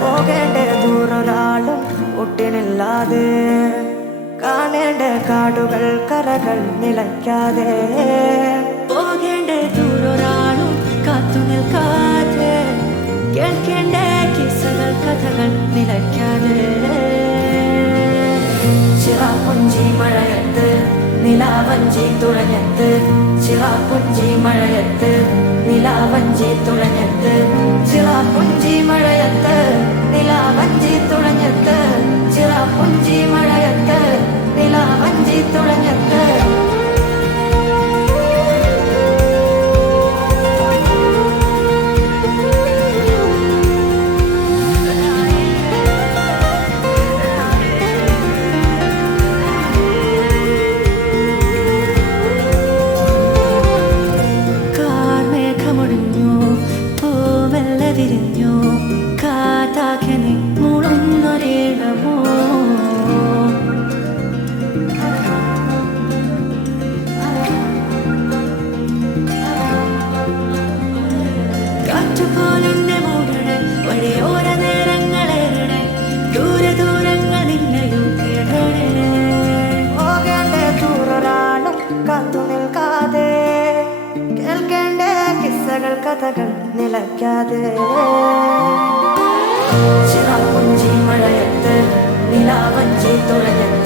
പോകേണ്ട ദൂരൊരാളും ഒട്ടിനില്ലാതെ, കാണേണ്ട കാടുകൾ കരകൾ നിലയ്ക്കാതെ, പോകേണ്ട ദൂരൊരാളും കാത്തു നിൽക്കാതെ, കേൾക്കേണ്ട കിസ്സകൾ കഥകൾ നിലയ്ക്കാതെ, ചിറാപ്പുഞ്ചി മഴയത്ത് നിലാവഞ്ചി തുഴഞ്ഞത്ത്, ചിറാപ്പുഞ്ചി മഴയത്ത് നിലാവഞ്ചി തുഴഞ്ഞത്ത്, ചിറാപ്പുഞ്ചി മഴയത്ത് നിലാവഞ്ചി തുഴഞ്ഞത്ത്, ചിറാപ്പുഞ്ചി മഴയത്ത് നിലാവഞ്ചി തുഴഞ്ഞത്ത്. വിരിഞ്ഞു കാതാകെ നീ മൂളുന്നൊരീഴമോ, കാറ്റുപോലെന്നെ മൂടണേ വഴിയോര നേരങ്ങളേറണേ, ദൂരെ ദൂരങ്ങൾ നിന്നെയും കേടണേ. പോകേണ്ട ദൂരൊരാളും കാത്തു നിൽക്കാതെ, കേൾക്കേണ്ട കിസ്സകൾ കഥകൾ നിലയ്ക്കാതെ, ചിറാപ്പുഞ്ചി മഴയത്ത് നിലാവഞ്ചി തുഴഞ്ഞത്ത്,